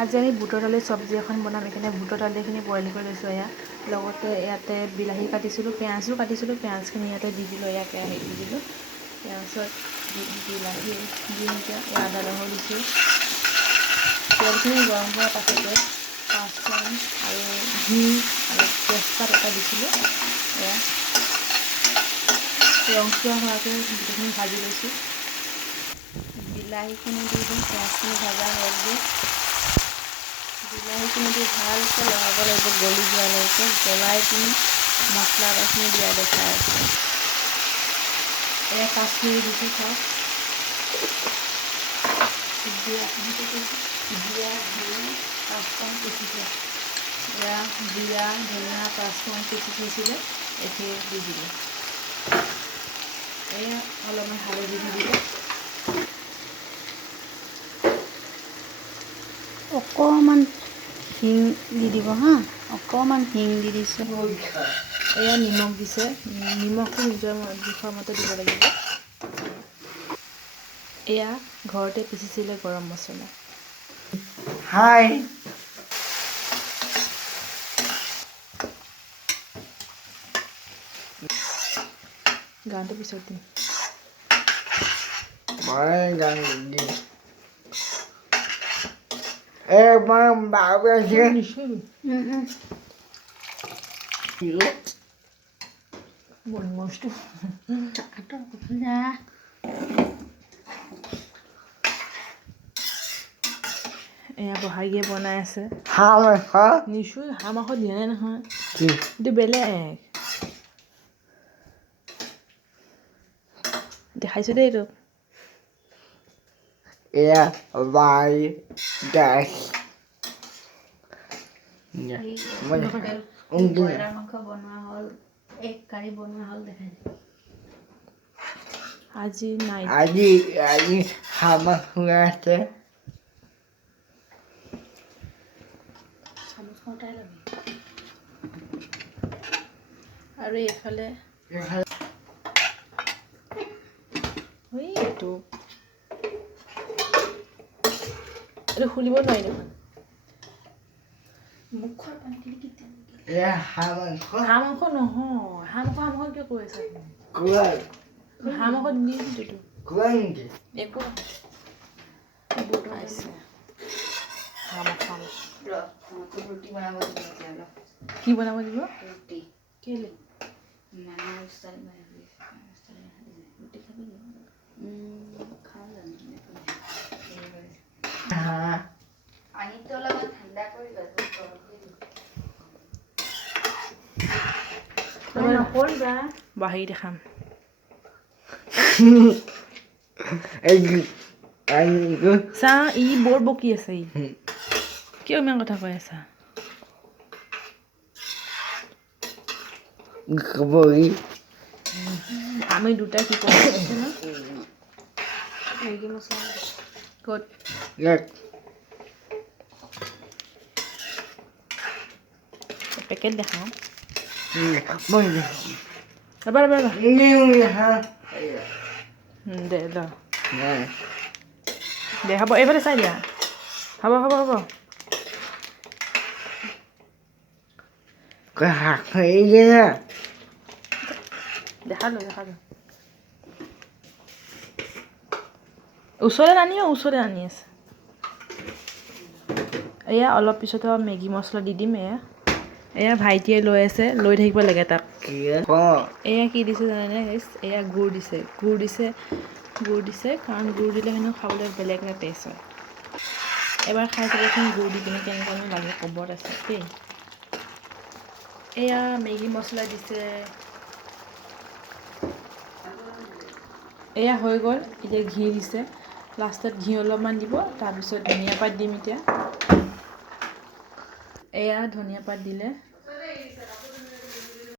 আজি আমি বুটৰ দালিৰ চব্জি এখন বনাম। এইকাৰণে বুটৰ দালিখিনি বইল কৰি লৈছোঁ। এয়া লগতে ইয়াতে বিলাহী কাটিছিলোঁ, পিঁয়াজো কাটিছিলোঁ। পিঁয়াজখিনি ইয়াতে দি দিলোঁ, এয়া কেৰাহীত দি দিলোঁ। পিঁয়াজত বিলাহী দি এতিয়া আদা নহৰু দিছোঁ। তেলখিনি গৰম হোৱাৰ পাছতে পাঁচফোৰণ আৰু ঘি আৰু তেজপাত এটা দিছিলোঁ। এয়া ৰংচোৱা হোৱাকৈ গোটেইখিনি ভাজি লৈছোঁ। বিলাহীখিনি দি দিওঁ, পিঁয়াজখিনি ভজা হ'ল যে বিলাহীখিনি দি ভালকৈ লৰাব লাগিব, গলি যোৱালৈকে জ্বলাই পিনি মছলা আদাখিনি দিয়া দেখাই আছে। এয়া কাশ্মীৰী দিছোঁ চাওক, জিৰা ধনিয়া পাঁচফোৰণ পিচিছোঁ। এয়া জিৰা ধনিয়া পাঁচফোৰণ পিচি থৈছিলে, এইখিনি দি দিলোঁ। এয়া অলপমান হালধি দি দিলোঁ। অকণমান হিং দি দিব হা, অকণমান হিং দি দিছোঁ। এয়া নিমখ দিছে, নিমখটো নিজৰ জোখৰ মতে দিব লাগিব। এয়া ঘৰতে পিচিছিলে গৰম মছলা। হাই গানটো পিছত দিম। মই গান দিম। মই বাবু আছে বস্তু এয়া বহাগীয়ে বনাই আছে। হাঁহ মাংস নিশ্চয় হাঁহ মাংস দিয়া নাই নহয়, এইটো বেলেগ দেখাইছোঁ দেই এইটো। এয়া বাই দাস ব্ৰইলাৰ মাংস বনোৱা হ'ল, এক কাৰী বনোৱা হ'ল, দেখাই আজি নাই। আজি হাঁহ মাংস আছে। আৰু এইফালে এইটো খুলিব নোৱাৰি দেখোন। মুখৰ পানীখিনি এয়া হাঁহ মাংস নহয়, হাঁহ মাংস কিয় কৈ আছা তুমি? হাঁহ মাংস দি দিছোঁ একো পাইছে হাঁহ মাংস কি বনাব দিব? কেলে বাহিৰ দেখাম। চা ই বৰ বকি আছে, ই কিয় ইমান কথা কৈ আছা? আমি দুটাই কি কৰি আছো ন? মেগী মছলা ক'ত? পেকেট দেখাওঁ। দে দে হ'ব, এইফালে চাই দিয়া। হ'ব দেখালোঁ ওচৰলৈ আনি আছে। এয়া অলপ পিছতে মেগী মছলা দি দিম। এয়া ভাইটিয়ে লৈ আছে, লৈ থাকিব লাগে তাক। এয়া কি দিছে জানেনে গাইছ? এয়া গুড় দিছে, কাৰণ গুড় দিলে হেনো খাবলৈ বেলেগ এটা টেষ্ট হয়। এবাৰ খাই চাবচোন গুড় দি পিনে কেনেকুৱানো লাগে, ক'ব তাৰপিছত দেই। এয়া মেগী মছলা দিছে। এয়া হৈ গ'ল, এতিয়া ঘি দিছে। লাষ্টত ঘি অলপমান দিব, তাৰপিছত ধনিয়া পাত দিম এতিয়া। এয়া ধনিয়া পাত দিলে।